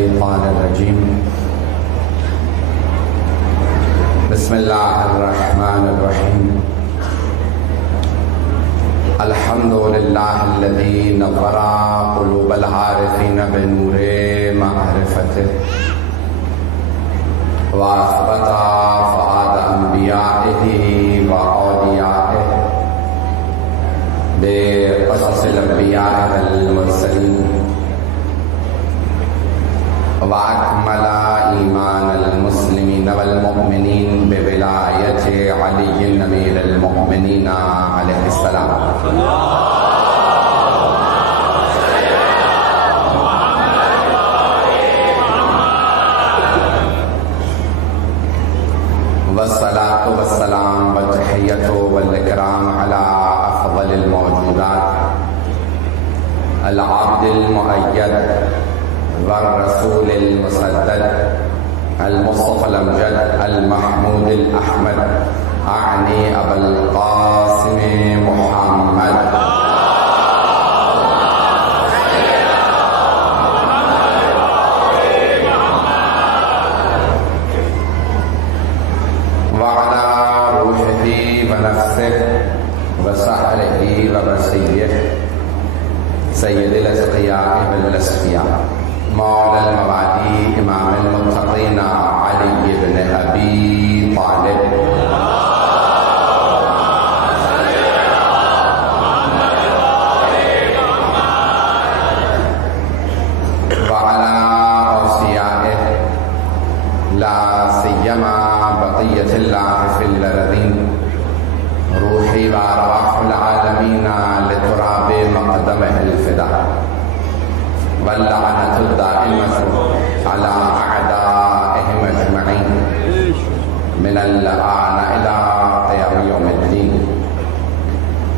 الشيطان الرجيم بسم الله الرحمن الرحيم الحمد لله الذي نور قلوب العارفين بنور معرفته وأثبت فؤاد أنبيائه وأوليائه بقصص الأنبياء والمرسلين وأكمل إيمان المسلمين والمؤمنين بولاية علي أمير المؤمنين عليه السلام والصلاة والسلام والتحية والإكرام على أفضل الموجودات العبد المؤيد والرسول المسدد المصطفى الأمجد المحمود الأحمد أعني أبا القاسم محمد وعلى روحه ونفسه وسحره وبصيره سيد الأتقياء والأصفياء مولى الموالي إمام المتقين علي بن أبي طالب وعلى أوصيائه لا سيما بقية الله في الأرضين روحي وأرواح العالمين لتراب مقدمه الفداء واللعنة الدائمة على أعدائهم أجمعين من الآن إلى قيام يوم الدين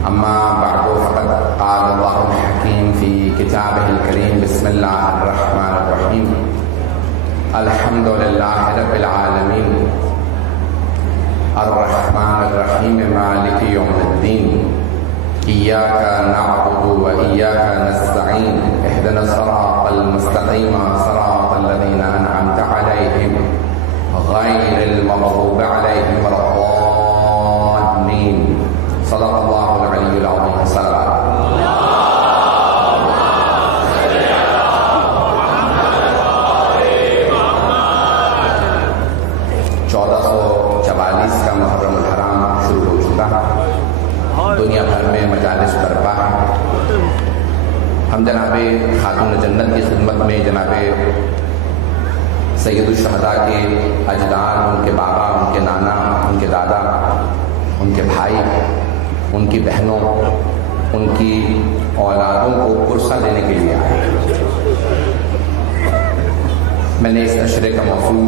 أما بعد فقد قال الله الحكيم في كتابه الكريم بسم الله الرحمن الرحيم الحمد لله رب العالمين الرحمن الرحيم مالك يوم الدين إياك نعبد وإياك نستعين اهدنا الصراط المستقيم صراط الذين أنعمت عليهم غير المغضوب عليهم ولا الضالين صدق الله العلي العظيم صلوات 1444 کا محرم الحرام شروع ہو چکا دنیا بھر میں مجالس برپا ہیں ہم جناب خاتون جنت کی خدمت میں جناب سید الشہداء کے اجداد ان کے بابا ان کے نانا ان کے دادا ان کے بھائی ان کی بہنوں ان کی اولادوں کو پرسہ دینے کے لیے آئے میں نے اس نشرے کا موضوع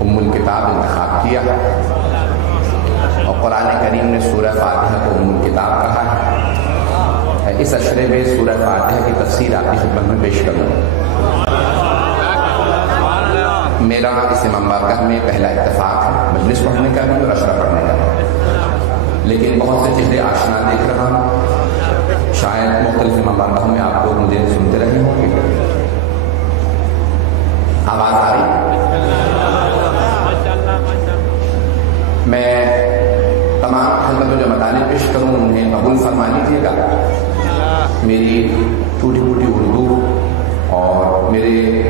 ام الکتاب انتخاب کیا اور قرآن کریم نے سورہ فاتحہ کو ام الکتاب کہا ہے اس اشرے میں سورہ فاتحہ کی تفسیر آپ کی خدمت میں پیش کروں میرا اس امام بارگاہ میں پہلا اتفاق ہے مجلس پڑھنے کا بھی اور اشرہ پڑھنے کا لیکن بہت سے چہرے آشنا دیکھ رہا ہوں شاید مختلف امام بارگاہوں میں آپ لوگ مجھے سنتے رہے ہوں گے آواز آ رہی میں تمام خدمت میں جو مطالب پیش کروں انہیں قبول فرما لیجیے گا میری ٹوٹی پھوٹی اردو اور میرے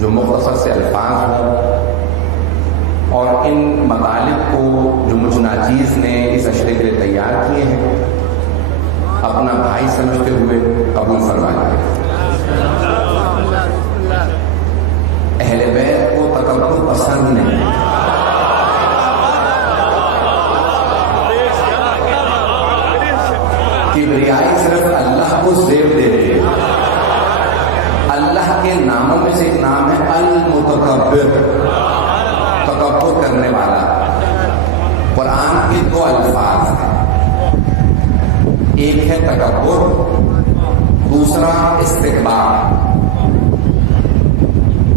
جو مختصر سے الفاظ ہوں اور ان مطالب کو جو مجھ ناچیز نے اس اشرے کے لیے تیار کیے ہیں اپنا بھائی سمجھتے ہوئے قبول فرما لیجیے اہل بیت کو تکبر پسند نہیں کبریائی صرف اللہ کو زیب دے رہی ہے اللہ کے ناموں میں سے ایک نام ہے المتکبر تکبر کرنے والا قرآن کے دو الفاظ ہیں ایک ہے تکبر دوسرا استکبار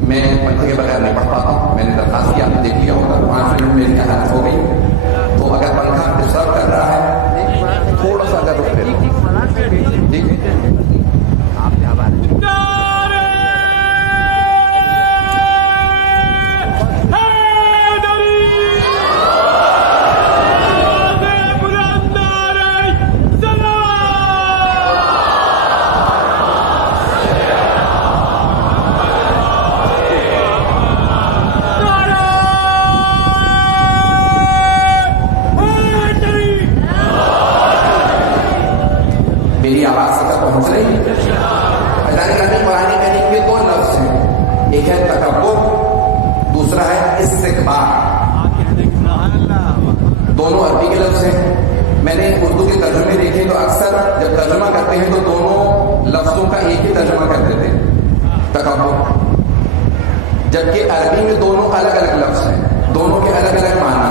میں پڑھنے کے بغیر نہیں پڑھ پاتا ہوں میں نے درخواست کی آپ نے دیکھ لیا ہوگا 5 منٹ میری حالت ہو گئی تو اگر پنکھا ڈسٹرب کر رہا ہے تھوڑا سا اگر رک پھر ٹھیک ہے آپ نے آواز تکبر، جبکہ عربی میں دونوں الگ الگ لفظ ہیں، دونوں کے الگ الگ معنی.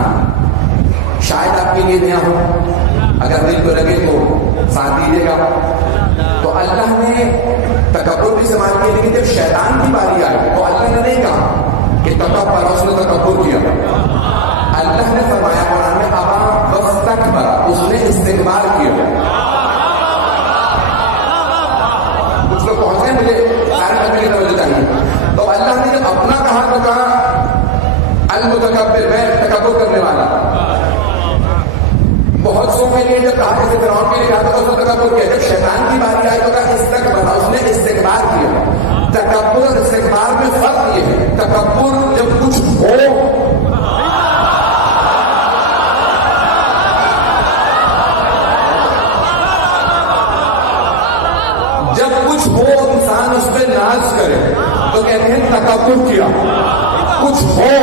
شاید آپ کے لیے نیا ہو، اگر دل کو لگے تو ساتھ دیجیے گا. تو اللہ نے تکبر بھی استعمال کیا، لیکن جب شیطان کی باری آئی تو اللہ نے نہیں کہا کہ تکبر، اس نے تکبر کیا. اللہ نے فرمایا قرآن میں ابا واستکبر، اس نے استکبار کیا. کچھ لوگ پہنچ گئے، مجھے سارے بندے کی توجہ چاہیے. تو اللہ نے جب اپنا کہا تو کہا المتکبر، میں تکبر کرنے والا. بہت سو کے لیے جب کہا، جیسے فرعون کے لیے کہا تو اس نے تکبر کیا. جب شیطان کی باری آئی تو کہا استکبر، اس نے استکبار کیا. تکبر اور استکبار میں فرق یہ ہے، تکبر جب کچھ ہو، جب کچھ ہو انسان اس پہ ناز کرے تو کہتے ہیں تکبر کیا. کچھ ہو،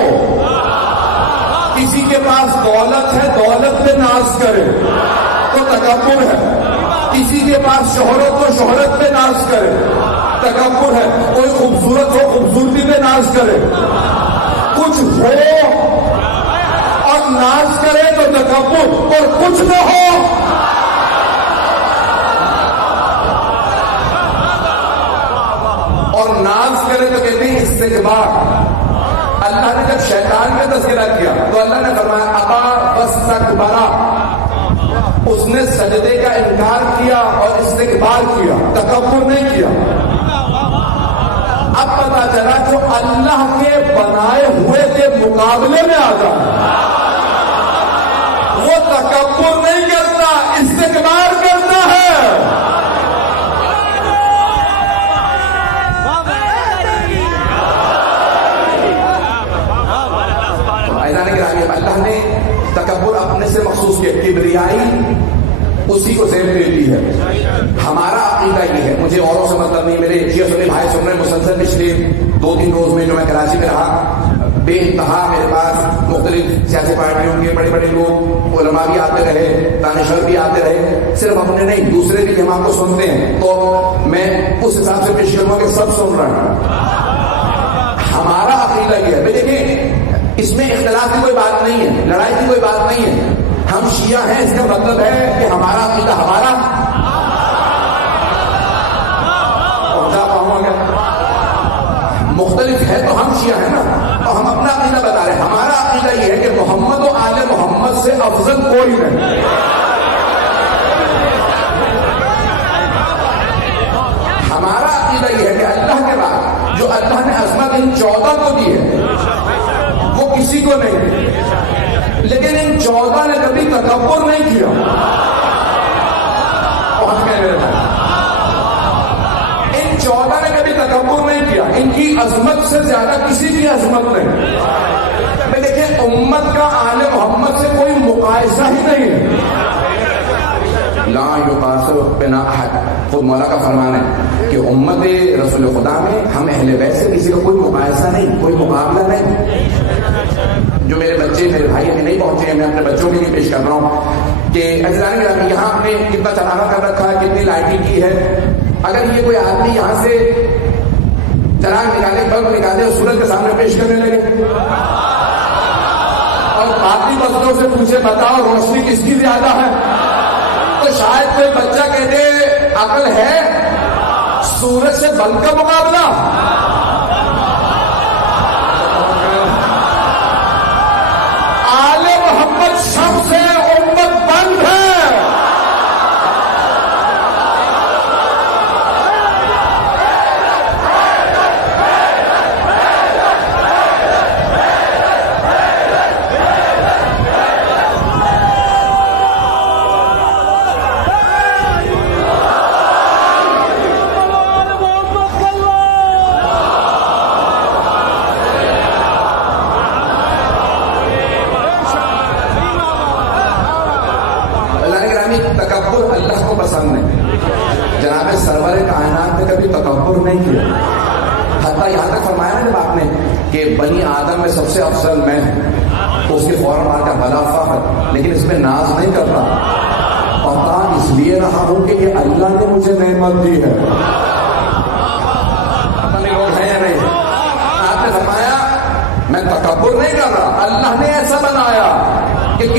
کسی کے پاس دولت ہے، دولت پہ ناز کرے تو تکبر ہے. کسی کے پاس شہرت ہو، شہرت پہ ناز کرے تکبر ہے. کوئی خوبصورت ہو، خوبصورتی پہ ناز کرے. کچھ ہو اور ناز کرے تو تکبر، اور کچھ نہ ہو اور ناز کرے تو کہتے ہیں استکبار. اللہ نے جب شیطان کا تذکرہ کیا تو اللہ نے فرمایا ابا واستکبر، اس نے سجدے کا انکار کیا اور استکبار کیا، تکبر نہیں کیا. اب پتا چلا جو اللہ کے بنائے ہوئے کے مقابلے میں آ جائے وہ تکبر نہیں کرتا، استکبار کرتا ہے. اللہ نے تکبر اپنے سے مخصوص کیا، کبریائی اسی کو زیب دیتی ہے. ہمارا عقیدہ یہ ہے، مجھے اوروں سے مطلب نہیں، میرے شیعہ سنی بھائی سن رہے ہیں مسلسل پچھلے 2-3 روز میں جو میں کراچی میں رہا، بے انتہا میرے پاس مختلف سیاسی پارٹیوں کے بڑے بڑے لوگ، علماء بھی آتے رہے، دانشور بھی آتے رہے. صرف اپنے نہیں، دوسرے بھی ہم آپ کو سنتے ہیں تو میں اس حساب سے پیش کروں کہ سب سن رہے ہیں. ہمارا عقیدہ یہ ہے، دیکھیں اس میں اختلاف کی کوئی بات نہیں ہے، لڑائی کی کوئی بات نہیں ہے. ہم شیعہ ہیں، اس کا مطلب ہے کہ ہمارا عقیدہ ہمارا پہنچا پاؤں گا. مختلف ہے تو ہم شیعہ ہیں نا، تو ہم اپنا عقیدہ بتا رہے ہیں. ہمارا عقیدہ یہ ہے کہ محمد و آل محمد سے افضل کوئی نہیں. ہمارا عقیدہ یہ ہے کہ اللہ کے بعد جو اللہ نے عظمت ان 14 کو دی ہے وہ کسی کو نہیں، لیکن ان 14 نے کبھی تکبر نہیں کیا. پہنچ گئے میرے بھائی، ان 14 نے کبھی تکبر نہیں کیا. ان کی عظمت سے زیادہ کسی کی عظمت نہیں. میں دیکھیں امت کا آل محمد سے کوئی مقایسہ ہی نہیں ہے. لا یقاس بنا احد، خود مولا کا فرمان ہے کہ امت رسول خدا میں ہم اہل بیت سے کسی کا کوئی مقایسہ نہیں، کوئی مقابلہ نہیں. جو میرے بچے میرے بھائی ابھی نہیں پہنچے ہیں، میں اپنے بچوں کے لیے پیش کر رہا ہوں کہ عزیزان گرامی، یہاں ہم نے کتنا چلانا کر رکھا ہے، کتنی لائٹنگ کی ہے. اگر یہ کوئی آدمی یہاں سے چراغ نکالے، بلب نکالے اور سورج کے سامنے پیش کرنے لگے اور باقی مسئلوں سے پوچھے بتاؤ روشنی کس کی زیادہ ہے، تو شاید کوئی بچہ کہہ دے عقل ہے، سورج سے بلب کا مقابلہ. آل محمد سب سے امت بند ہے. تکبر اللہ کو پسند نہیں. جناب سرور کائنات نے کبھی تکبر نہیں کیا. حتیٰ یہاں تک فرمایا نا جب آپ نے کہ بنی آدم میں سب سے افضل میں ہوں، اس کے فوراً بعد کا بھلا فخر، لیکن اس میں ناز نہیں کرتا. پتا اس لیے رہا ہوں کہ یہ اللہ نے مجھے نعمت دی ہے. پتہ نہیں لوگ ہیں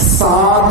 7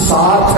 7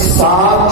7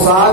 7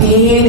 3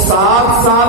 7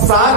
7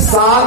7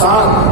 7।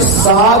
7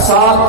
7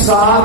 7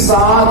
7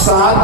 7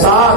7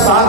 7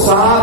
7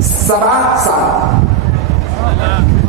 7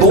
2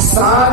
7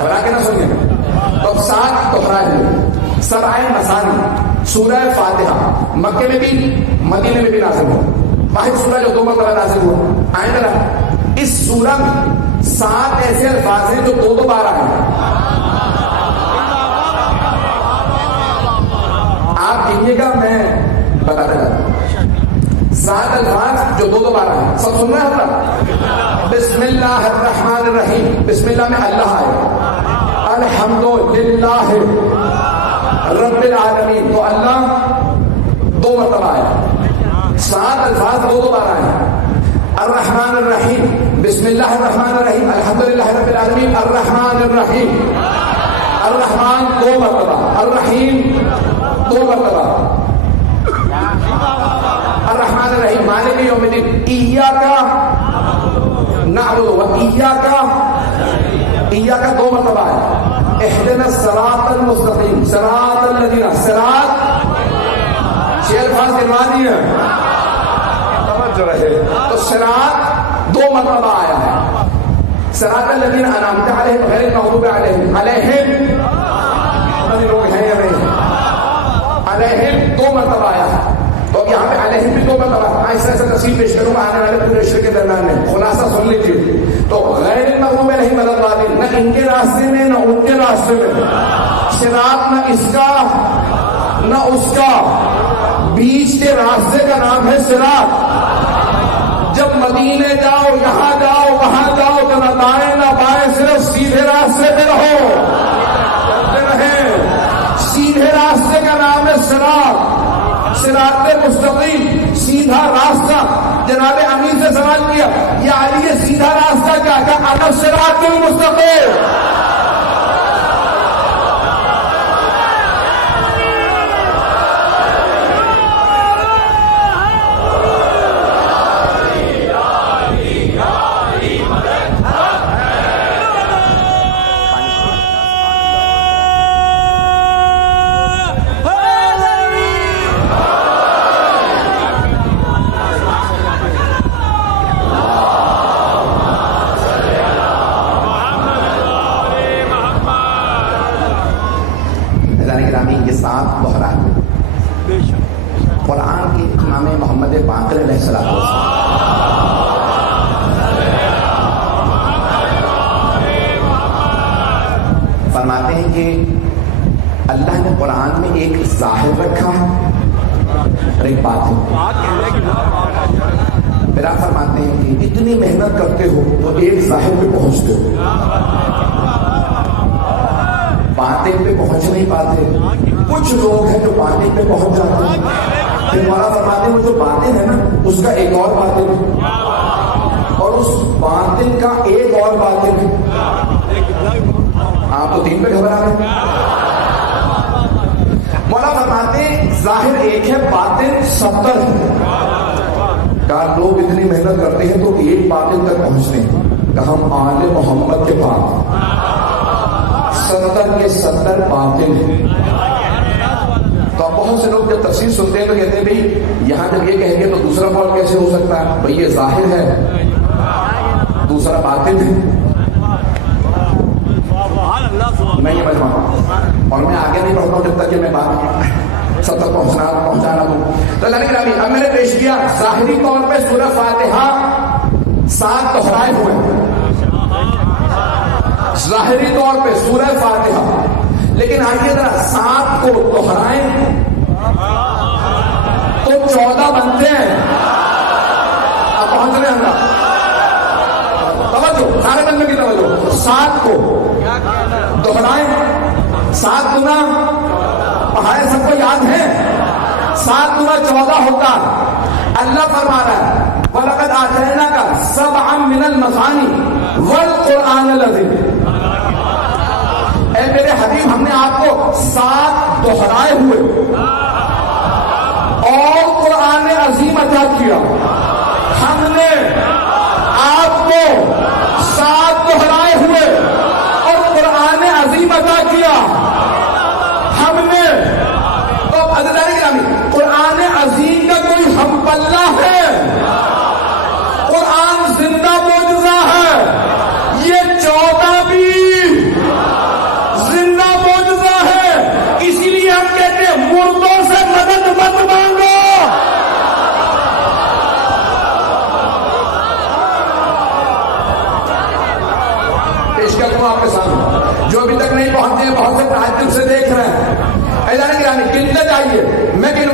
گھبرا کے نہ سنیے. تو 7 دوہرائے ہوئے. سبع مثانی سورہ فاتحہ مکے میں بھی مدینے میں بھی نازل ہوا. واحد سورہ جو 2 مرتبہ نازل ہوا. آئیں ذرا اس سورہ میں 7 ایسے الفاظ ہیں جو 2 بار آئے ہیں. آپ کہیے گا میں بتاتا جاتا ہوں. 7 الفاظ جو 2 بار آئے ہیں. سب سن رہے ہیں ہم؟ بسم اللہ الرحمن الرحیم. بسم اللہ میں اللہ آئے. الحمدللہ رب العالمین تو اللہ 2 مرتبہ آیا. 7 الفاظ 2 بار آئے ہیں. الرحمن الرحیم بسم اللہ الرحمن الرحیم الحمدللہ رب العالمین الرحمن الرحیم. الرحمن 2 مرتبہ, الرحیم 2 مرتبہ. الرحمن الرحیم مالک یوم الدین. ایاک نعبد و ایاک 2 مرتبہ ہے. اہدنا الصراط المستقیم صراط الذین صراط 6 الفاظ گنوا دیے توجہ رہے. تو صراط 2 مرتبہ آیا ہے. صراط الذین انعمت علیہم غیر المغضوب علیہم. علیہم لوگ ہیں یا نہیں؟ علیہم 2 مرتبہ آیا ہے. تو یہاں پہ علیہم بھی 2 مرتبہ. ایسا ایسا تفصیل پیش کروں گا آنے والے پورے عشرے کے درمیان میں. خلاصہ سن لیجیے. تو غیر المغضوب علیہم ولا الضالین نہ ان کے راستے میں نہ ان کے راستے میں. صراط نہ اس کا نہ اس کا, بیچ کے راستے کا نام ہے صراط. جب مدینے جاؤ, یہاں جاؤ, وہاں جاؤ تو نہ دائیں نہ بائیں, صرف سیدھے راستے پہ رہو. سیدھے راستے کا نام ہے صراط. صراط مستقیم سیدھا راستہ. جناب امین سے سوال کیا یا علی یہ سیدھا راستہ کیا؟ کہ انا صراط المستقیم. یہ 7 دوہرائے قرآن کے امام محمد باقر علیہ السلام فرماتے ہیں کہ اللہ نے قرآن میں ایک ظاہر رکھا ہے اور ایک باطن. پھر آپ فرماتے ہیں کہ اتنی محنت کرتے ہو تو ایک ظاہر پہ پہنچتے ہو, باطن پہ پہنچ نہیں پاتے. کچھ لوگ ہیں جو باطن پہ پہنچ جاتے ہیں. پھر مولا فرماتے ہیں وہ جو باطن ہے نا اس کا ایک اور باطن ہے اور اس باطن کا ایک اور باطن ہے. آپ تو 3 پہ گھبرا رہے ہیں. مولا فرماتے ہیں ظاہر ایک ہے, باطن 70 ہے. کہا لوگ اتنی محنت کرتے ہیں تو ایک باطن تک پہنچنے ہیں. کہ ہم آل محمد کے پاس 70 کے 70 باطن ہیں. تو بہت سے لوگ جب تفسیر سنتے ہیں تو کہتے ہیں بھئی یہاں جب یہ کہیں گے تو دوسرا قول کیسے ہو سکتا ہے؟ بھئی یہ ظاہر ہے, دوسرا باطن ہے. میں یہ مجمع اور میں آگے نہیں بڑھتا ہوں جب تک کہ میں بات سب تک پہنچانا دوں. تو اللہ نے کہا اب میں نے پیش کیا ظاہری طور پہ سورہ فاتحہ 7 دوہرائے ہوئے ہیں ظاہری طور پہ سورہ فاتحہ. لیکن آئیے ذرا 7 کو دوہرائیں تو 14 بنتے ہیں. آپ پہنچ رہے ہیں توجہ, سارے بندے کی توجہ. 7 کو دوہرائیں, 7 گنا پڑھائے سب کو یاد ہے, 7 گنا 14 ہوتا. اللہ فرما رہا ہے وَلَقَدْ آتَيْنَاكَ سَبْعًا مِنَ الْمَثَانِي وَالْقُرْآنِ الْعَظِيمِ. اے میرے حبیب ہم نے آپ کو 7 دوہرائے ہوئے اور قرآن عظیم عطا کیا. ہم نے آپ کو 7 دوہرائے ہوئے اور قرآن عظیم عطا کیا. ہم نے تو عزیزان گرامی قرآن عظیم کا کوئی ہم پلہ ہے؟ قرآن زندہ معجزہ ہے. یہ 14 بھی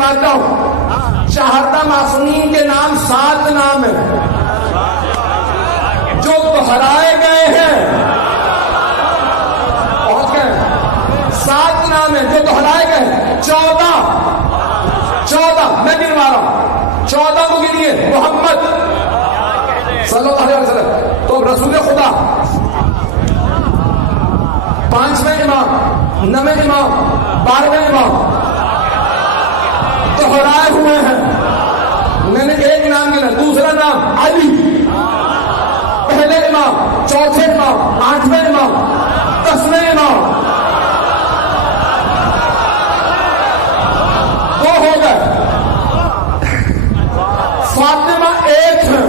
سناتا ہوں، چہارتا معصومین کے نام 7 نام ہیں جو دہرائے گئے ہیں، بہت گئے 7 نام ہیں جو دہرائے گئے ہیں، 14 میں گنوا رہا ہوں، 14 کو گنیے محمد صلی اللہ علیہ وسلم تو رسول خدا، 5ویں امام، 9ویں امام، 12ویں امام دہرائے ہوئے ہیں. میں نے ایک نام گنا، دوسرا نام علی، پہلے امام، چوتھے امام، 8ویں امام، 10ویں امام، 2 ہو گئے. فاطمہ 1 ہے،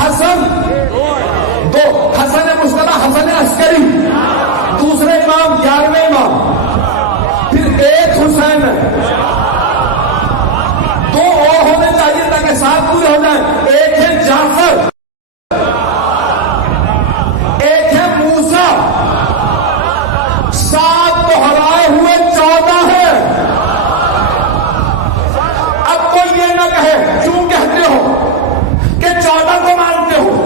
حسن 2، حسن مصطفیٰ، حسن عسکری، دوسرے امام 11ویں امام، پھر 1 حسین ہے. 2 اور ہونے چاہیے تاکہ 7 پورے ہو جائیں. 1 ہے جعفر، 1 ہے موسیٰ، 7 دہرائے ہوئے 14 ہے. اب کوئی یہ نہ کہے کیوں کہتے ہو کہ 14 کو مانتے ہو.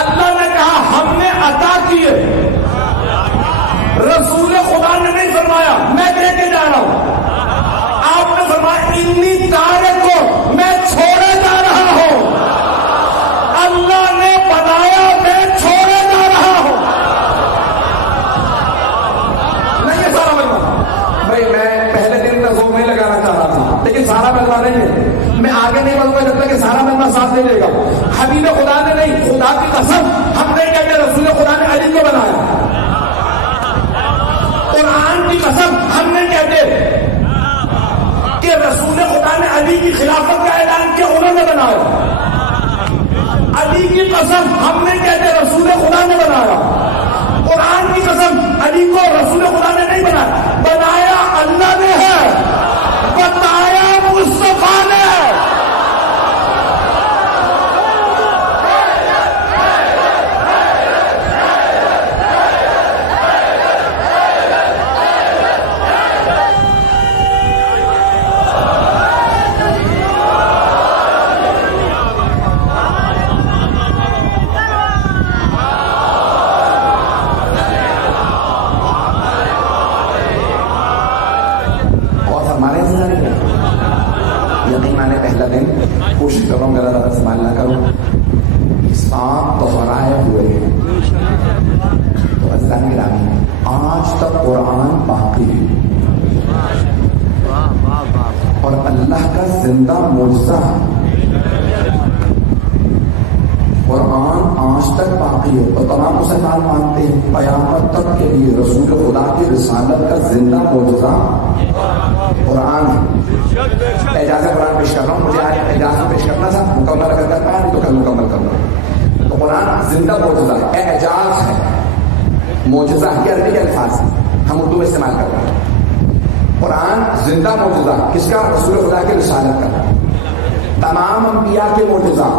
اللہ نے کہا ہم نے عطا کیے، رسول خدا نے نہیں فرمایا میں دے کے جا رہا ہوں. آپ نے فرمایا انی تارک کو میں چھوڑے جا رہا ہوں. اللہ نے بنایا، میں چھوڑے جا رہا ہوں. نہیں ہے سارا ملنا بھائی، میں پہلے دن کا زور نہیں لگانا چاہ رہا تھا لیکن سارا ملنا نہیں ہے. میں آگے نہیں بڑھوں گا جب تک کہ سارا ملنا ساتھ دے لے گا. حبیب خدا نے نہیں، خدا کی قسم ہم نہیں کہتے رسول خدا نے علی کو بنایا. قرآن کی قسم ہم نہیں کہتے کہ رسول خدا نے علی کی خلافت کا اعلان کیا انہوں نے بنایا. علی کی قسم ہم نہیں کہتے رسول خدا نے بنایا. قرآن کی قسم علی کو رسول خدا نے نہیں بنایا، بنایا اللہ نے ہے، بتایا مصطفیٰ نے. کوشش کر رہا ہوں غلط زیادہ استعمال نہ کروں. 7 دہرائے ہوئے ہیں. تو عزیزان گرامی، آج تک قرآن باقی ہے اور اللہ کا زندہ معجزہ قرآن آج تک باقی ہے. اور تمام مسلمان مانتے ہیں قیامت تک کے لیے رسول خدا کی رسالت کا زندہ معجزہ قرآن ہے. اعجاز قرآن پیش کر رہا ہوں، مجھے آج اعجاز پیش کرنا تھا، مکمل اگر کر پایا نہیں تو کل مکمل کرنا. تو قرآن زندہ معجزہ ہے، اعجاز ہے، معجزہ یہ عربی کے الفاظ ہیں، ہم اردو میں استعمال کر رہے ہیں. قرآن زندہ معجزہ کس کا؟ رسول خدا کی رسالت کا. تمام انبیاء کے معجزہ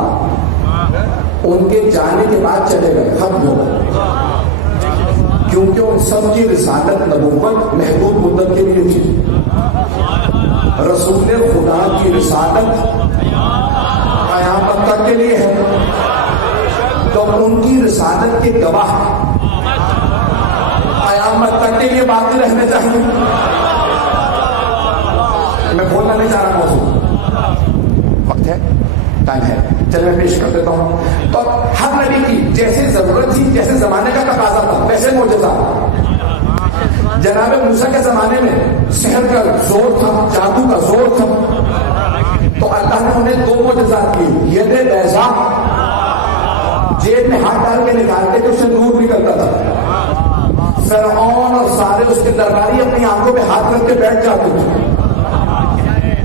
ان کے جانے کے بعد چلے گئے، ختم ہو گئے، کیونکہ ان سب کی رسالت نبوت محدود مدت کے لیے تھی. رسول خدا کی رسالت قیامت تک کے لیے ہے. تو ان کی رسالت کے گواہ قیامت تک کے لیے باقی رہنے چاہیے. میں بولنا نہیں چاہ رہا موضوع، وقت ہے، ٹائم ہے، چل میں پیش کر دیتا ہوں. تو ہر نبی کی جیسے ضرورت تھی، جیسے زمانے کا تقاضا تھا، ویسے معجزہ. جناب موسیٰ کے زمانے میں سحر کا زور تھا، جادو کا زور تھا، تو اللہ نے انہیں 2 معجزات کی. ید بیضا، جیب میں ہاتھ ڈال کے نکالتے تو اس سے نور نکلتا تھا. فرعون اور سارے اس کے درباری اپنی آنکھوں پہ ہاتھ رکھ کے بیٹھ جاتے تھے،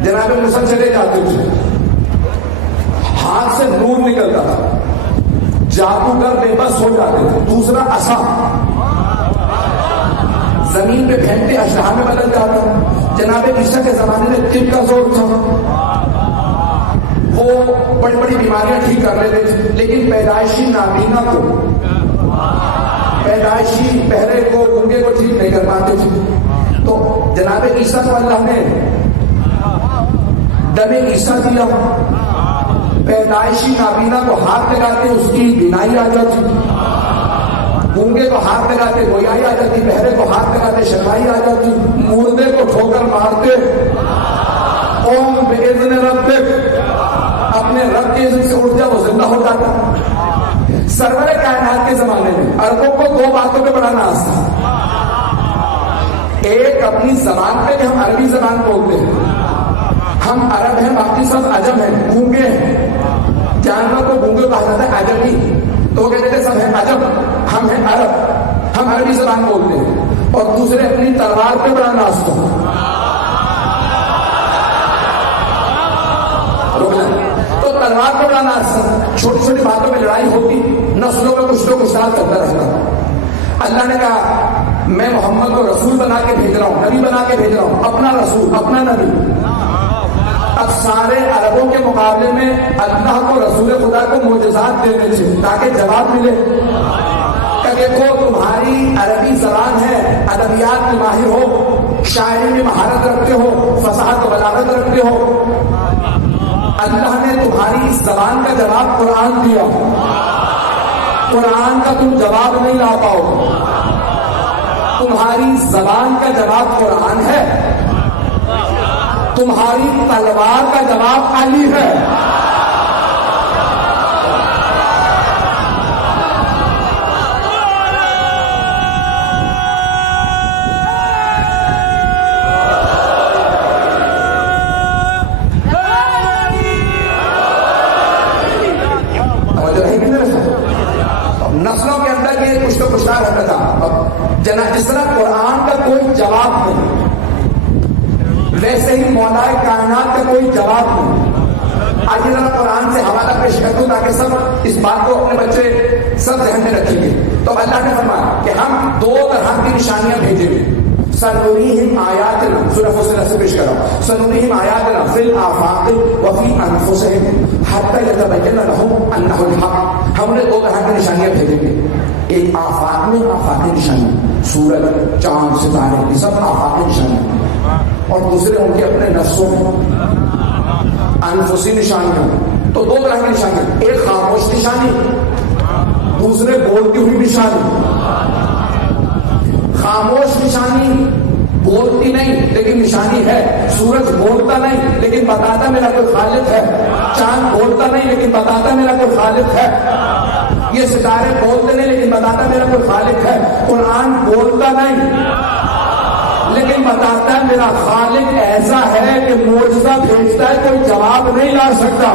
جناب موسیٰ چلے جاتے تھے، ہاتھ سے نور نکلتا تھا، جادوگر بے بس ہو جاتے تھے. دوسرا عصا، زمین پہ پھینکتے اشرا میں بدل جاتا. جناب عیسیٰ کے زمانے میں طب کا زور تھا، وہ بڑی بڑی بیماریاں ٹھیک کر لیتے تھے، لیکن پیدائشی نابینا کو، پیدائشی بہرے کو، گونگے کو ٹھیک نہیں کر پاتے تھے. تو جناب عیسیٰ کو اللہ نے دم عیسیٰ دیا، پیدائشی نابینا کو ہاتھ لگاتے اس کی بینائی آ جاتی، گونگے کو ہاتھ لگاتے گویائی آ جاتی، بہرے کو ہاتھ لگاتے شنائی آ جاتی، مردے کو ٹھوکر مارتے قوم بِإِذْنِ رَبِّكَ، اپنے رب کے اذن سے اٹھ جا وہ زندہ ہو جاتا۔ سرور کائنات کے زمانے میں عربوں کو دو باتوں پہ بڑا ناز تھا، ایک اپنی زبان پہ کہ ہم عربی زبان بولتے ہیں، ہم عرب ہیں باقی سب عجم ہیں، گونگے ہیں، جانور کو گونگے کہا جاتا ہے عجمی، تو وہ کہتے تھے سب ہیں عجم، ہم ہیں عرب، ہم عربی زبان بولتے ہیں، اور دوسرے اپنی تلوار پہ بڑا ناز تھا۔ تو تلوار پہ بڑا ناز تھا، چھوٹی چھوٹی باتوں میں لڑائی ہوتی، نسلوں میں کچھ لوگ اشتراک کرتا رہتا۔ اللہ نے کہا میں محمد کو رسول بنا کے بھیج رہا ہوں، نبی بنا کے بھیج رہا ہوں، اپنا رسول اپنا نبی۔ اب سارے عربوں کے مقابلے میں اللہ کو رسول خدا کو معجزات دینے تھے تاکہ جواب ملے کہ دیکھو تمہاری عربی زبان ہے، ادبیات میں ماہر ہو، شاعری میں مہارت رکھتے ہو، فصاحت و بلاغت رکھتے ہو، اللہ نے تمہاری اس زبان کا جواب قرآن دیا، قرآن کا تم جواب نہیں لا پاؤ، تمہاری زبان کا جواب قرآن ہے، تمہاری تلوار کا جواب علی ہے۔ نسلوں کے اندر یہ کچھ تو کچھ نہ رہتا تھا، جس طرح قرآن کا کوئی جواب نہیں ویسے ہی مولا کائنات کا کوئی جواب نہیں۔ آج ذرا قرآن سے حوالہ پیش کر دوں تاکہ سب اس بات کو اپنے بچے سب ذہن میں رکھیں گے۔ تو اللہ نے فرمایا کہ ہم دو طرح کی نشانیاں بھیجیں گے، سنریہم آیاتنا، سورہ فصلت سے پیش کرو، سنریہم آیاتنا فی الآفاق وفی انفسہم حتی یتبین لہم انہ الحق۔ ہم نے دو طرح کی نشانیاں بھیجیں گے، ایک آفاق میں آفاقی نشانی، سورج چاند ستارے یہ سب آفاقی نشانیاں، اور دوسرے ان کے اپنے نفسوں میں انفسی نشانیاں۔ تو دو طرح کی نشانیاں، ایک خاموش نشانی، دوسرے بولتی ہوئی نشانی۔ خاموش نشانی بولتی نہیں لیکن نشانی ہے، سورج بولتا نہیں لیکن بتاتا میرا کوئی خالق ہے، چاند بولتا نہیں لیکن بتاتا میرا کوئی خالق ہے، یہ ستارے بولتے نہیں لیکن بتاتا میرا کوئی خالق ہے، قرآن بولتا نہیں لیکن بتاتا ہے میرا خالق ایسا ہے کہ معجزہ بھیجتا ہے کوئی جواب نہیں لا سکتا۔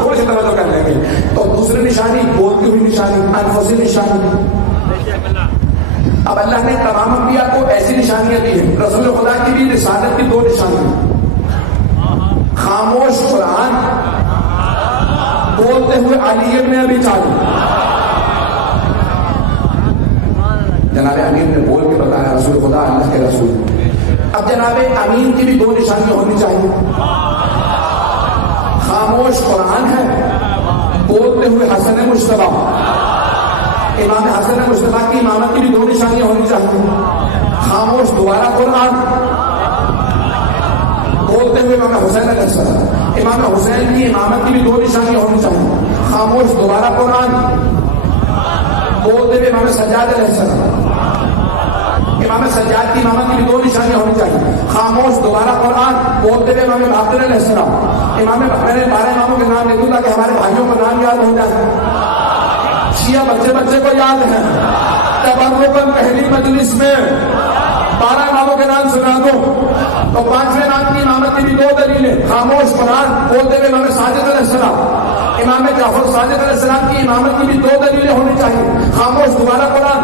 تھوڑی سی توجہ کر لیں گے۔ تو دوسری نشانی بولتی ہوئی نشانی، انفسی نشانی۔ اب اللہ نے تمام انبیاء کو ایسی نشانیاں دی ہیں، رسول خدا کی بھی رسالت کی دو نشانیاں، خاموش قرآن، بولتے ہوئے علی ابن ابی طالب۔ جناب امین نے بول کے بتایا رسول خدا اللہ کے رسول۔ اب جناب امین کی بھی دو نشانیاں ہونی چاہیے، خاموش قرآن ہے، بولتے ہوئے حسن مجتبی۔ امام حسن مجتبی کی امامت کی بھی دو نشانیاں ہونی چاہیے، خاموش دوبارہ قرآن، بولتے ہوئے امام حسین علیہ السلام۔ امام حسین کی امامت کی بھی دو نشانیاں ہونی چاہیے، خاموش دوبارہ قرآن، بولتے ہوئے امام سجاد علیہ السلام۔ امام سجاد کی امامت کی بھی دو نشانیاں ہونی چاہیے، خاموش دوبارہ قرآن، بولتے ہوئے امام باقر علیہ السلام۔ امام میں نے 12 اماموں کے نام لے دوں تاکہ ہمارے بھائیوں کو نام یاد ہو جائے، شیعہ بچے بچے کو یاد ہے، تبرکاً پہلی مجلس میں 12 اماموں کے نام سنا دو۔ تو 5ویں نام کی امامت کی بھی دو دلیلیں، خاموش قرآن، بولتے ہوئے امام ساجد علیہ السلام۔ امام جعفر صادق علیہ السلام کی امامت کی بھی دو دلیلیں ہونی چاہیے، خاموش دوبارہ قرآن،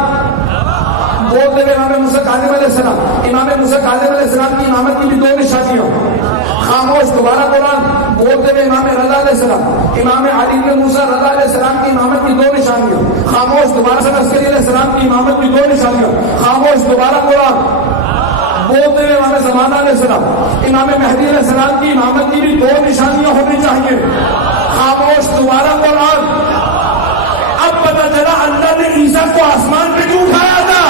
بولتے ہوئے امام موسیٰ کاظم علیہ السلام۔ امام موسیٰ کاظم علیہ السلام کی امامت کی بھی دو نشانیاں، خاموش دوبارہ قرآن، بولتے ہوئے امام رضا علیہ السلام۔ امام علی بن موسیٰ رضا علیہ السلام کی امامت کی دو نشانیاں، خاموش دوبارہ حسن عسکری علیہ السلام کی امامت کی دو نشانیاں، خاموش دوبارہ قرآن، بولتے ہوئے امام زمانہ علیہ السلام۔ امام مہدی علیہ السلام کی امامت کی بھی دو نشانیاں ہونی چاہیے، خاموش دوبارہ قرآن۔ اب پتہ چلا اللہ نے عیسیٰ کو آسمان پہ کیوں اٹھایا تھا؟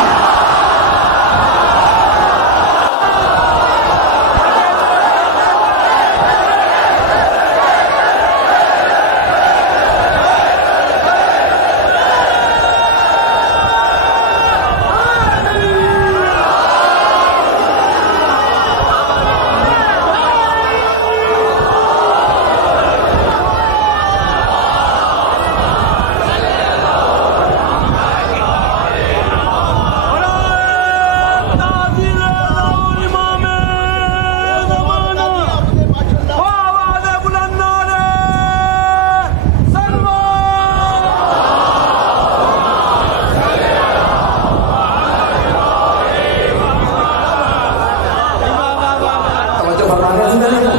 توجہ فرما رہے ہیں.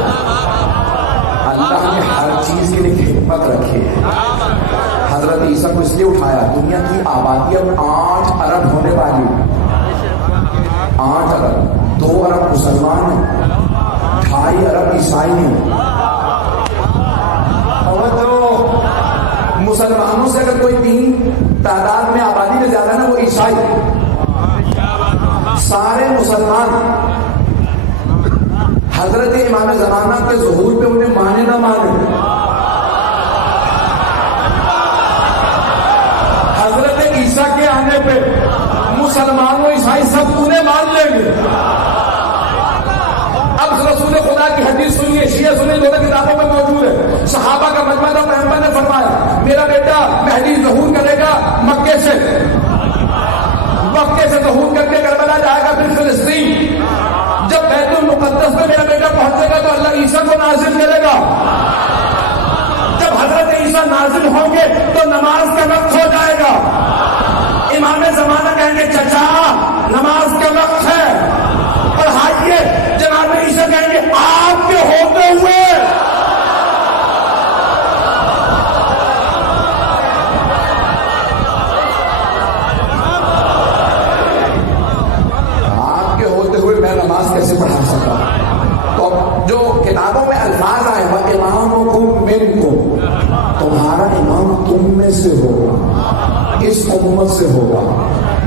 اللہ نے ہر چیز کے لیے حکمت رکھی ہے. حضرت عیسیٰ کو اس لیے اٹھایا, دنیا کی آبادی اب 8 ارب ہونے والی, 8 ارب, 2 ارب مسلمان ہیں, 2.5 ارب عیسائی ہیں. اور تو مسلمانوں سے اگر کوئی 3 تعداد میں آبادی میں زیادہ ہے نا, وہ عیسائی. سارے مسلمان حضرت امام زمانہ کے ظہور پہ انہیں مانے نہ مانے, حضرت عیسیٰ کے آنے پہ مسلمان و عیسائی سب انہیں مان لیں گے. اب رسول خدا کی حدیث سنیے, شیعہ سنیے, دونوں کتابوں میں موجود ہے. صحابہ کا مجمع تھا, پیغمبر نے فرمایا میرا بیٹا مہدی ظہور کرے گا مکے سے ظہور کر کے کربلا جائے گا, پھر فلسطین. جب بیت المقدس میں میرا بیٹا پہنچے گا تو اللہ عیسیٰ کو نازل کرے گا. جب حضرت عیسیٰ نازل ہوں گے تو نماز کا وقت ہو جائے گا. امام زمانہ کہیں گے چچا نماز کا وقت ہے, پڑھائیے. جناب عیسیٰ کہیں گے آپ کے ہوتے ہوئے میں نماز کیسے پڑھا سکتا. تو جو کتابوں میں الفاظ آئے وہ امامکم منکم, تمہارا امام تم میں سے ہوگا, اس امت سے ہوگا,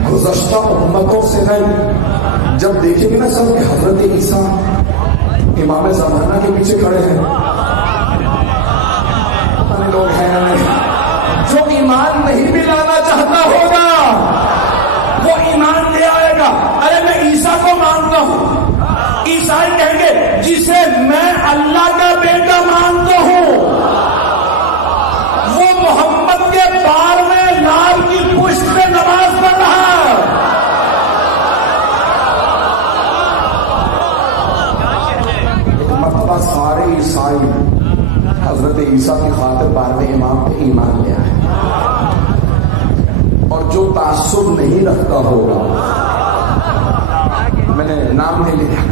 گزشتہ امتوں سے نہیں. جب دیکھیں گے نا سب کہ حضرت عیسیٰ امام زمانہ کے پیچھے کھڑے ہیں, لوگ ہیں جو ایمان نہیں بھی لانا چاہتا ہوگا وہ ایمان لے آئے گا. ارے میں عیسیٰ کو مانتا ہوں. عیسائی کہیں گے جسے میں اللہ کا بیٹا مانتا ہوں وہ محمد کے 12ویں لال کی پشت پہ نماز پڑھ رہا ہے. ایک مرتبہ سارے عیسائی حضرت عیسیٰ کی خاطر 12ویں امام پہ ایمان لے آئے. اور جو تعصب نہیں رکھتا ہوگا, میں نے نام نہیں لکھا,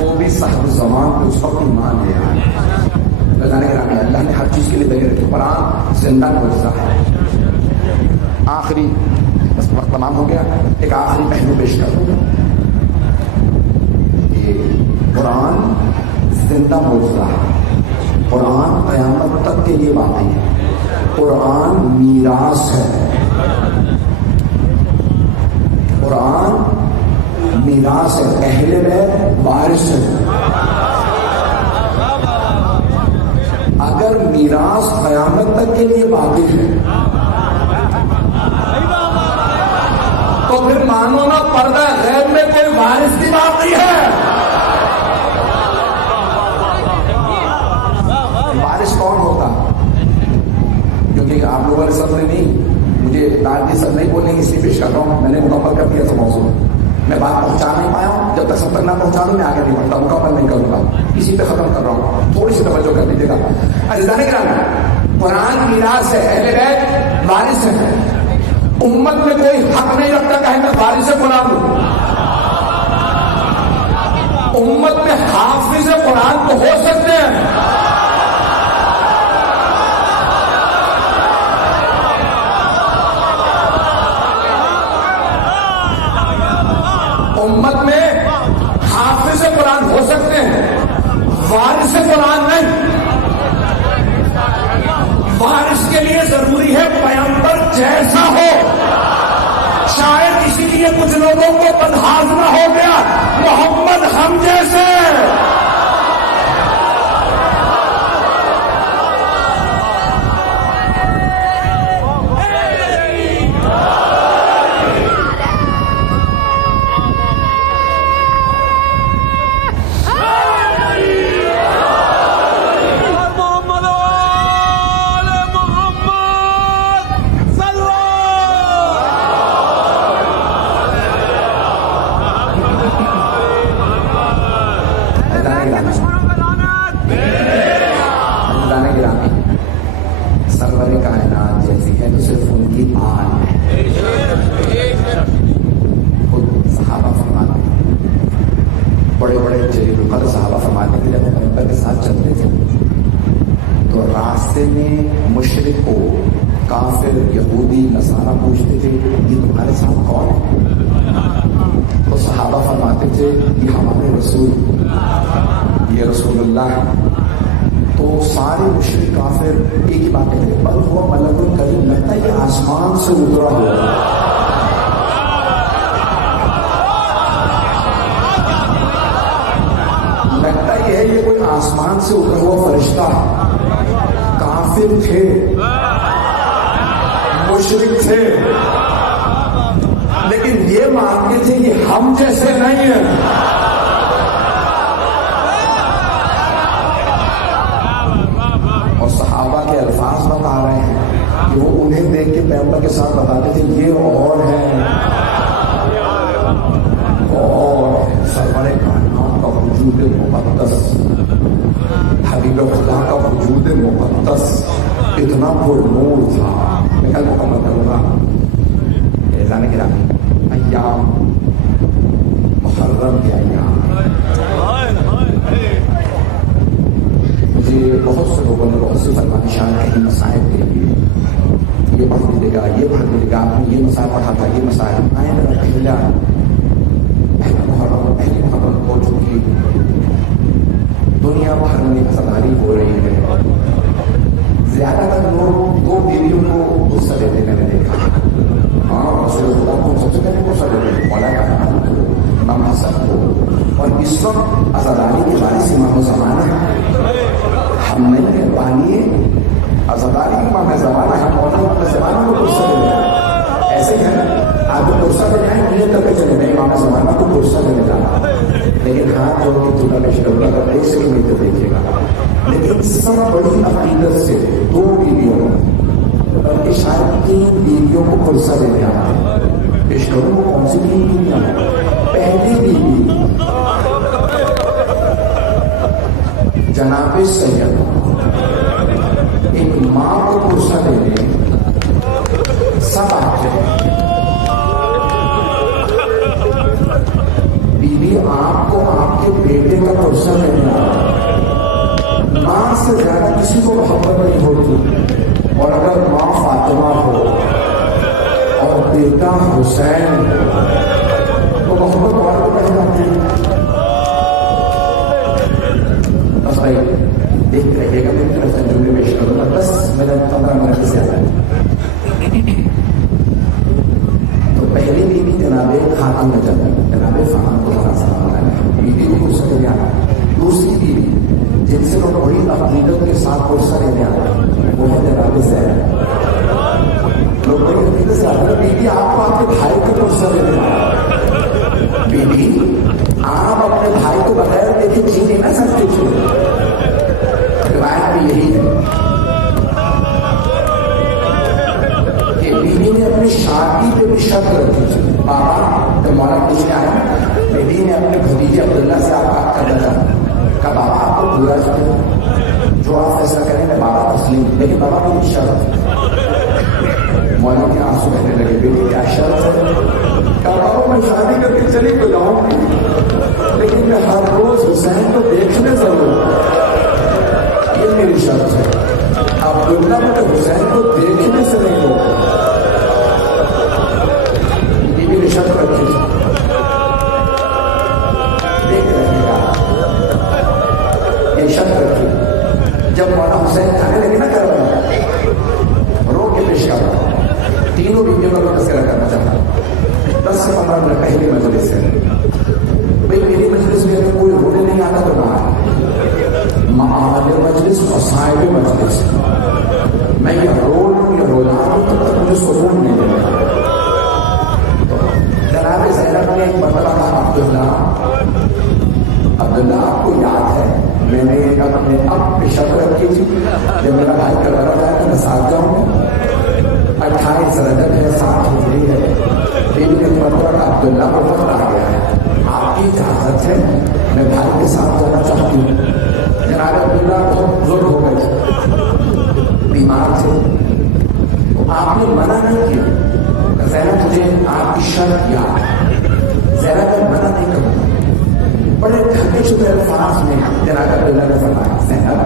وہ بھی صاحب زمان کو اس وقت ایمان لے آئے. اللہ نے ہر چیز کے لیے دلیل رکھی. قرآن زندہ معجزہ ہے. آخری بس وقت تمام ہو گیا, ایک آخری پہلو پیش کر دوں. یہ قرآن زندہ معجزہ ہے. قرآن قیامت تک کے لیے باقی ہے. قرآن میراث ہے. قرآن میراث ہے, اہل بیت وارث ہے. اگر میراث قیامت تک کے لیے باقی ہے تو پھر مانو نا پردہ غیب میں کوئی وارث بھی باقی ہے. وارث کون ہوتا؟ کیونکہ آپ لوگوں نے سب نے نہیں, مجھے داد سب نہیں بولنے کی اس لیے پیش کر رہا ہوں. میں نے مکمل کر دیا تھا موضوع, میں بات پہنچا نہیں پایا ہوں. جب تک سب تک نہ پہنچا دوں میں آگے نہیں بڑھتا, مکمل نہیں کروں گا. اسی پہ ختم کر رہا ہوں, تھوڑی سی توجہ کر لیجیے گا. عزیزان کرام, قرآن میراث ہے, اہل بیت وارث ہے. امت میں کوئی حق نہیں رکھتا کہ میں وارث قرآن ہوں. امت میں حافظ قرآن تو ہو سکتے ہیں, امت میں حافظ قرآن ہو سکتے ہیں, وارث قرآن نہیں. وارث کے لیے ضروری ہے پیغمبر جیسا ہو. شاید اسی لیے کچھ لوگوں کو بدہاضمہ ہو گیا, محمد ہم جیسے. جلیل القدر صحابہ فرماتے تھے جب پیغمبر کے ساتھ چلتے تھے تو راستے میں مشرک کو کافر یہودی نصارہ پوچھتے تھے یہ تمہارے ساتھ کون ہے؟ تو صحابہ فرماتے تھے یہ ہمارے رسول، یہ رسول اللہ ہے۔ تو سارے مشرک کافر ایک ہی بات کہتے ہیں بل وہ ملک الکریم، لگتا ہے یہ آسمان سے اترا ہوا ہے، لگتا یہ ہے یہ کوئی آسمان سے اترا ہوا فرشتہ ہے۔ کافر تھے، مشرک تھے، لیکن یہ مانتے تھے کہ ہم جیسے نہیں ہیں۔ اور صحابہ کے الفاظ بتا رہے ہیں کہ وہ انہیں دیکھ کے پیغمبر کے ساتھ بتاتے تھے یہ اور ہے، اور سرور کائنات کا وجود مقدس، حبیب خدا کا وجود مقدس اتنا پرنور تھا۔ میں کل مکمل کروں گا اعلان گرامی، ایام محرم کے ایام، مجھے بہت سے لوگوں نے بہت سی فرمائشات کہیں مسائل کے لیے، یہ پڑھ دے گا، یہ پڑھ دے گا، آپ نے یہ مسائل پڑھا تھا، یہ مسائل آئے میرا پہلا پہلی محرم ہو چکی، دنیا بھر میں عزاداری ہو رہی ہے، زیادہ تر لوگ دو بیویوں کو غصہ دیتے میں نے دیکھا۔ ہاں رسول اللہ کو سب سے پہلے غصہ دیتے مولانا امام حسن کو، اور اس وقت عزاداری کے بارے سے امام زمانہ ہے، ہم نہیں کہہ پائیے عزاداری امام زمانہ ہے، مولانا زمانہ کو غصہ دیتے ہیں، ایسے ہی ہے نا، آپ کو غصہ دے جائیں مجھے کر کے چلے گئے امام زمانہ کو غصہ دینے جانا، لیکن ہاتھ جو کہ دلہا کا شربہ کا ایک سے نہیں تو دیکھیے گا، لیکن سب بڑی عقیدت سے دو بیویوں بلکہ شاید 3 بیویوں کو خلصہ دینے آتا ہے۔ پیش کروں وہ کون سی 3 بیویاں ہیں؟ پہلی بیوی جناب سید ایک ماں کو خلصہ دینے سب آتے ہیں، بیوی آپ کو آپ کے بیٹے کا خلصہ دینے آتا ہے۔ ماں سے زیادہ کسی کو محبت نہیں ہوتی، اور اگر ماں فاطمہ ہو اور بیٹا حسین تو محبت اور کو پڑھ جاتی ہے۔ بس بھائی دیکھ رہیے گا میری طرف سے جملے پیش کروں گا، بس میرا 15 منٹ سے زیادہ۔ تو پہلی بیوی جناب خاتون جنت جناب فاطمہ کو سلام علیہ بیوی کو غصہ دینے آنا۔ دوسری بیوی جن سے لوگ بڑی عقیدت کے ساتھ غصہ دینے آتے ہیں وہ ہے جناب زینب۔ لوگ بڑی عقیدت سے آتے ہیں بیوی آپ کو آپ کے بھائی کو غصہ دینے آتے ہیں، بیوی آپ اپنے بھائی کو بغیر دیکھے جی نہیں نہ سکتے تھے، روایت بھی یہی ہے کہ بیوی نے اپنی شادی پہ بھی شرط رکھی تھی۔ بابا جب مولانا پوچھنے آیا بیوی نے اپنے بھتیجے عبداللہ سے آپ بات کرنا تھا، کہا بابا آپ کو پورا جو آپ فیصلہ کریں گے بابا تسلیم، لیکن بابا کی شرط۔ مولانا کے آنسو بہنے لگے، بیٹی کیا شرط ہے؟ کہا بابا میں شادی کر کے چلی تو جاؤں گی، لیکن میں ہر روز حسین کو دیکھنے ضرور، یہ میری شرط ہے۔ عبداللہ مجھے حسین کو دیکھنے سے نہیں ہو، یہ میری شرط رکھی تھی۔ شرط رکھی جب مولانا حسین کھانے لگے نا کروا رو کے پیش کر رہا، تینوں بیویوں کا میں تذکرہ کرنا چاہتا ہوں۔ 10 سے 15 منٹ پہلی مجلس ہے بھائی، میری مجلس میں اگر کوئی رونے نہیں آتا تو کہاں معامل مجلس اور صاحب مجلس، میں یہ رو لوں یا رونا ہوں تب تک مجھے سکون نہیں ملے گا۔ جناب زینب نے ایک مرتبہ کہا عبداللہ آپ کو یاد ہے میں نے ایک اپنے اب پہ شرط رکھی تھی جب میرا بھائی کا لڑا تھا کہ میں ساتھ جاؤں، 28 رجب ہے 7 ہجری ہے، بیوی نے مرتبہ عبداللہ کو وقت آ گیا ہے، آپ کی اجازت ہے میں بھائی کے ساتھ جانا چاہتی ہوں۔ جناب عبداللہ بہت بزرگ ہو گئے تھے، بیمار تھے، تو آپ نے منع نہیں کیا، زینب تجھے آپ کی شرط یاد ہے، زینب میں منع نہیں کروں، بڑے تھکے چکے الفاظ میں جناب عبداللہ نے فرمایا زینب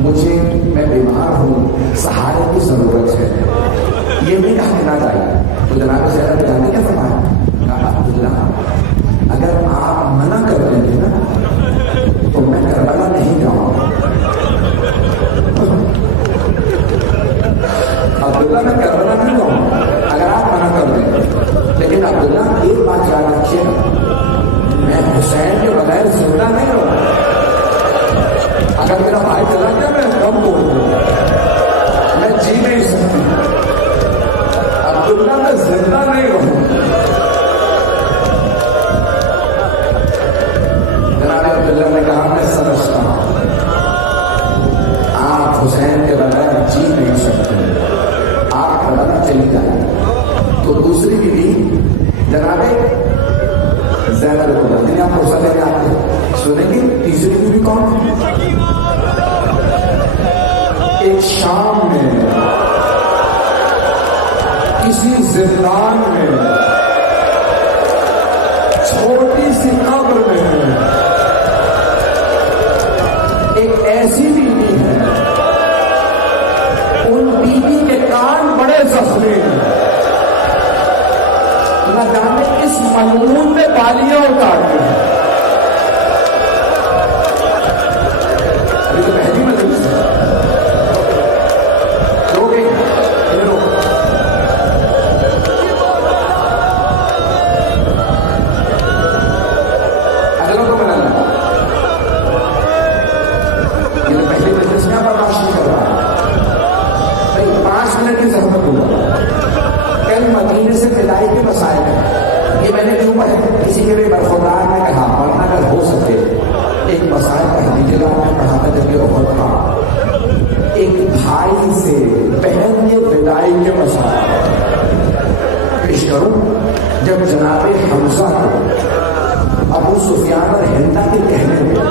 مجھے میں بیمار ہوں سہارے کی ضرورت ہے یہ بھی کہا کہ نہ جائے تو جناب زینب جانے کیا فرمایا کہا عبداللہ اگر آپ منع کر دیں گے نا تو میں کربلا نہیں جاؤں گا عبداللہ میں کربلا نہیں جاؤں گا اگر آپ منع کر دیں لیکن عبداللہ ایک بات یاد رکھیے میں حسین کے بغیر زندہ نہیں رہوں اگر میرا بھائی چلا گیا میں کم بول دوں میں جی نہیں سکتی عبداللہ میں زندہ نہیں رہوں جناب عبداللہ نے کہا میں سمجھتا ہوں آپ حسین کے بغیر جی نہیں سکتے آپ کربلا چلی جائیں تو دوسری بیوی جناب زینب کو بتائیں آپ کو سمجھ آتے سنیں گے تیسری بیوی کون ایک شام میں کسی زندان میں چھوٹی سی قبر میں ایک ایسی بیوی ہے ان بیوی کے کان بڑے زخمی ہیں نہ جانے اس ملعون میں بالیاں اتار دی ہیں ابھی تو پہلی مجلس ہے کسی کے بھی برخودار نے کہا ورنہ اگر ہو سکے ایک مسائل پڑھ دیجیے گا میں پڑھا تھا جب یہ عہد تھا ایک بھائی سے بہن کے وداعی کے مسائل پیش کروں جب جناب حمزہ کو ابو سفیان اور ہندا کے کہنے میں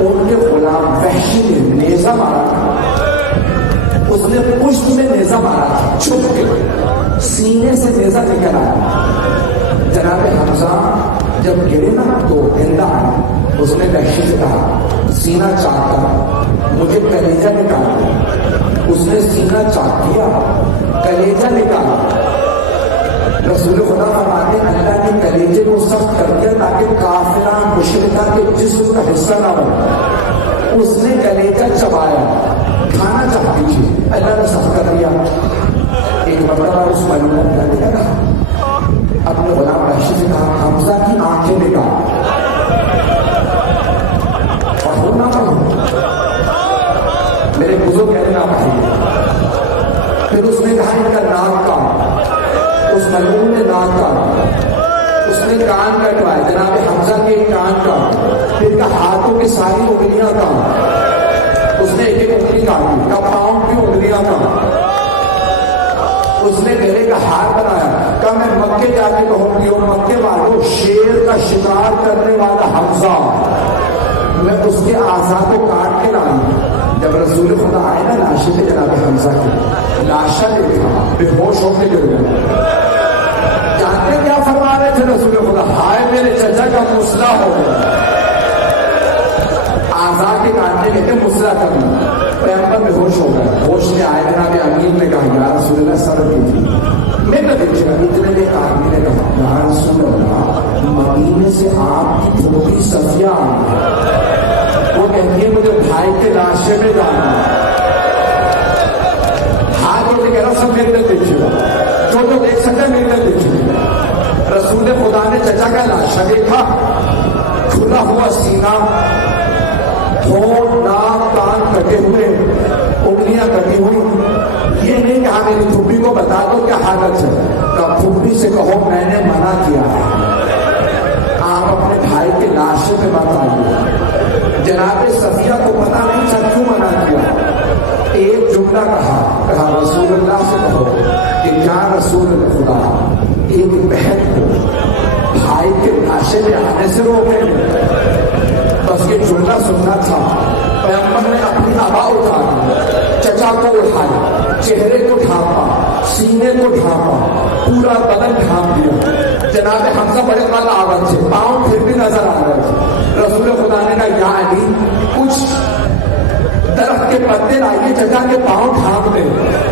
ان کے غلام وحشی نے نیزہ مارا تھا اس نے پشت میں نیزہ مارا تھا چھپ کے سینے سے نیزہ نکل آیا جناب حمزہ جب گرے نا تو ہندا اس نے وحشی سے کہا سینہ چاک کر مجھے کلیجہ نکال دیا اس نے سینہ چاک کیا کلیجہ نکالا رسول خدا فرماتے ہیں اللہ نے کلیجے کو سخت کر دیا تاکہ کافرہ مشرکہ کے جسم کا حصہ نہ ہو اس نے کلیجہ چبایا کھانا چاہتی تھی اللہ نے سخت کر دیا ایک مرتبہ اس ملعون نے کہا اپنے غلام وحشی سے کہا حمزہ کی آنکھیں نکال پڑھو نہ پڑھو میرے بزرگ کہنے نہ پڑھیے پھر اس نے کہا ان کا ناک کاٹ اس ملعون نے ناک کاٹ اس نے کان کٹوائے جناب حمزہ کے کان کاٹ پھر کا ہاتھوں کی ساری انگلیاں کاٹ اس نے ایک ایک انگلی کاٹی کا پاؤں کی انگلیاں کاٹ اس نے گلے کا ہار بنایا کہا میں مکے جا کے کہوں گی مکے والوں شیر کا شکار کرنے والا حمزہ میں اس کے اعضاء کو کاٹ کے لاؤں جب رسول خدا آئے نا لاشے پہ جناب حمزہ کی لاشا دیکھا بے ہوش ہو کے گر گئے جانتے کیا فرما رہے تھے رسول خدا ہائے میرے چچا کا مسئلہ ہو گیا اعضاء کے کاٹنے کہتے مسئلہ کرنا پیغمبر بے ہوش ہو گئے ہوش میں آئے جناب امین نے کہا یا رسول اللہ سر کیجیے میں نہ دیکھیے اتنے میں ایک آدمی نے کہا یا رسول اللہ مدینے سے آپ کی پھوپھی صفیہ آئی وہ کہتی ہے مجھے بھائی کے لاشے میں جانا ہاتھ جو کہہ رہا سب میرے دیکھیے جو دیکھ سکتا میرے دیکھیے رسول خدا نے چچا کا لاشا دیکھا کھلا ہوا سینہ ہونٹ ناک کان کٹے ہوئے انگلیاں کٹی ہوئی یہ نہیں کہا میری پھوپھی کو بتا دو کیا حالت ہے کہا پھوپھی سے کہو میں نے منع کیا ہے آپ اپنے بھائی کے لاشے پہ مت آئیے جناب صفیہ کو پتا نہیں تھا کیوں منع کیا ایک جملہ کہا رسول اللہ سے کہو کہ کیا رسول خدا ایک بہن کو بھائی کے لاشے پہ آنے سے روکے بس یہ جملہ سننا تھا پیغمبر نے اپنی آبا اٹھایا چچا کو اٹھایا چہرے کو ڈھانپا سینے کو ڈھانپا پورا بدن ڈھانپ دیا جناب حمزہ بڑے والا آواز سے پاؤں پھر بھی نظر آ رہے تھے کے پاؤں ڈھانپ دے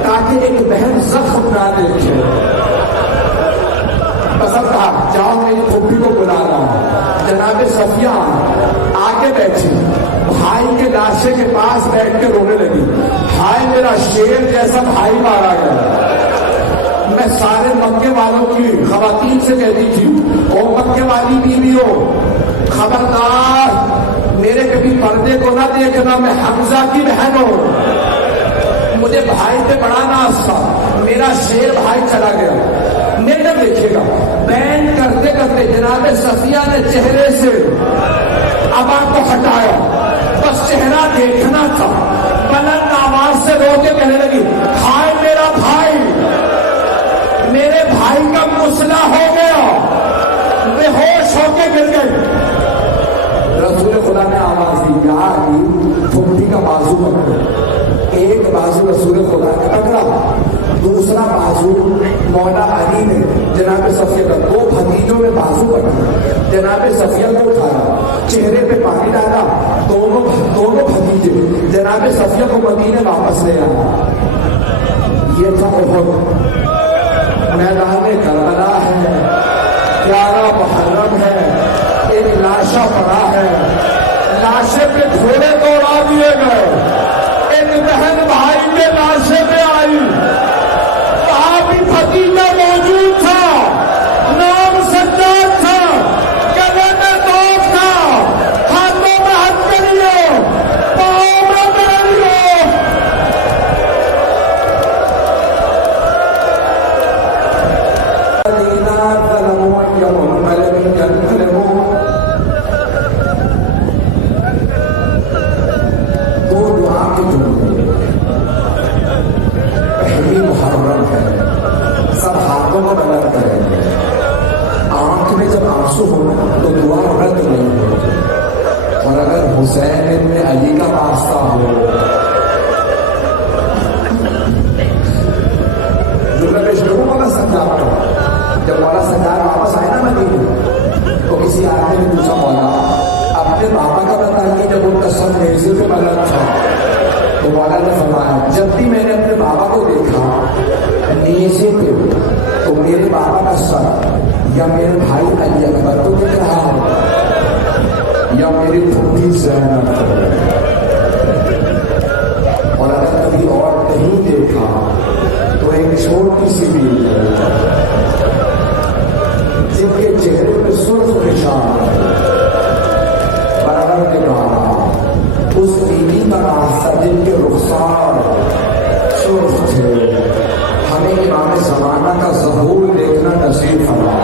تاکہ ایک بہن زخم نہ دیکھے. پسند کہا جاؤ میری پھوپھی کو بلا رہا ہوں. جناب صفیہ آگے بیٹھی, بھائی کے لاشے کے پاس بیٹھ کے رونے لگی. ہائے میرا شیر جیسا بھائی مارا گیا. میں سارے مکے والوں کی خواتین سے کہتی تھی, او مکے والی بیویوں خبردار, میرے کبھی پردے کو نہ دیکھنا, میں حمزہ کی بہن ہوں. مجھے بھائی پہ بڑا ناز تھا. میرا شیر بھائی چلا گیا. میرے دیکھیے گا بین کرتے کرتے جناب صفیہ نے چہرے سے ابا کو ہٹایا, بس چہرہ دیکھنا تھا. بلند آواز سے رو کے کہنے لگی, ہائے میرا بھائی, میرے بھائی کا مسئلہ ہو گیا. بے ہوش ہو کے گر گئی. رسول خدا نے آواز دی, یار پھوپھی کا بازو پکڑو. ایک بازو رسول خدا نے پکڑا, دوسرا بازو مولا علی نے جناب صفیہ کا, دو بھتیجوں میں بازو پکڑا, جناب صفیہ کو اٹھایا, چہرے پہ پانی ڈالا. دونوں بھتیجے جناب صفیہ کو مدینے واپس لے آیا. یہ تھا احد. میدان کربلا ہے, 11 محرم ہے, ایک لاشا پڑا ہے, لاشے پہ گھوڑے دوڑا دیے گئے. ایک بہن بھائی کے لاشے پہ آئی, وہاں بھی بھتیجا موجود تھا, نام سجاد تھا, گلے میں دوست تھا, ہاتھوں میں ہتھکڑیوں, پاؤں میں بیڑیوں. پہلی محرم ہے, سب ہاتھوں کو بلند کریں گے. آنکھ میں جب آنسو ہو تو دعا رد نہیں ہو, اور اگر حسین ابن علی کا واسطہ ہو, مولا سجاد جب مولا سجاد واپس آئے نا مدینے, تو کسی آدمی نے پوچھا, مولا اپنے بابا کا بتائیے جب ان کا سر نیزے پہ بلند تھا. تو مولا نے فرمایا, جب بھی میں نے اپنے بابا کو دیکھا نیزے پہ, تو میرے بابا کا سر یا میرے بھائی علی اکبر کو دکھ رہا ہے یا میری پھوپھی زینب کو. اور اگر کبھی اور نہیں دیکھا تو ایک چھوٹی سی بیوی جن کے چہرے پہ سرخ نشان برابر نے کہا, اس بیوی کا راستہ جن کے رخسار سرخ تھے, ہمیں امام زمانہ کا ظہور دیکھنا نصیب فرما.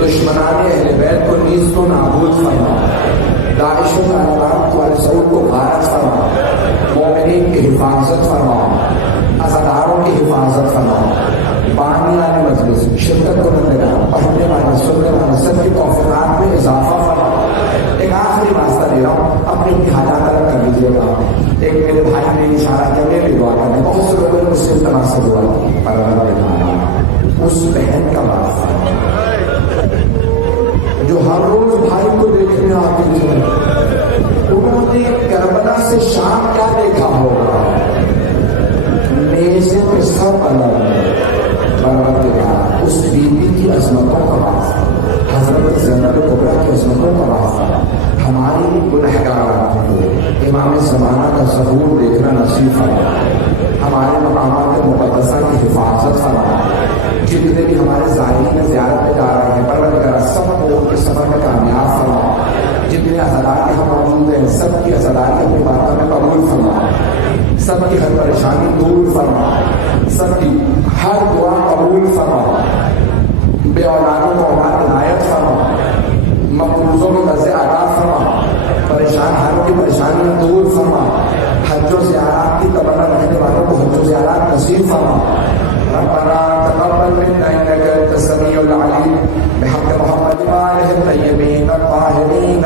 دشمنان اہل بیت کو نیز کو نابود فرما. داعش و طالبان کو سعود کو غارت فرما. مومنین کی حفاظت فرما, عزاداروں کی حفاظت فرما. بانیان مجلس شرکت کنندگان, پڑھنے والے, سننے والے سب کی توفیقات میں اضافہ فرما. ایک آخری راستہ دے رہا ہوں, اپنی حاجات طلب کر لیجیے گا. ایک میرے بھائی نے اشارہ کیا, میری دعا کرنے, بہت سے لوگوں نے مجھ سے تمام سے دعا کی, پر اس بہن کا واسطہ جو ہر روز بھائی کو دیکھنے آتی تھی, انہوں نے کربلا سے شام کیا دیکھا ہوگا, نیزے پہ سب الگ برابر دیکھا. اس بیوی کی عظمتوں کا واسطہ, حضرت زینب کبریٰ کی عظمتوں کا واسطہ, ہماری گنہگار کو امام زمانہ کا ظہور دیکھنا نصیب فرما. ہمارے مقامات مقدسہ کی حفاظت فرما. جتنے بھی ہمارے زائرین زیارت میں جا رہے ہیں, پروردگار سب کو ان کے سفر میں کامیاب فرما. جتنے عزادار یہاں موجود ہیں, سب کی عزاداری اپنی باتوں میں قبول فرما. سب کی ہر پریشانی دور فرما. سب کی ہر دعا قبول فرما. بے اولادوں کو اولاد عنایت فرما. مقروضوں کو قرض ادا فرما. پریشان حالوں کی پریشانیاں دور فرما. حج و زیارات کی تمنا رہنے والوں کو حج و زیارات نصیب فرما. ربنا تقبل منا انك انت السميع العليم بحق محمد وآله الطيبين الطاهرين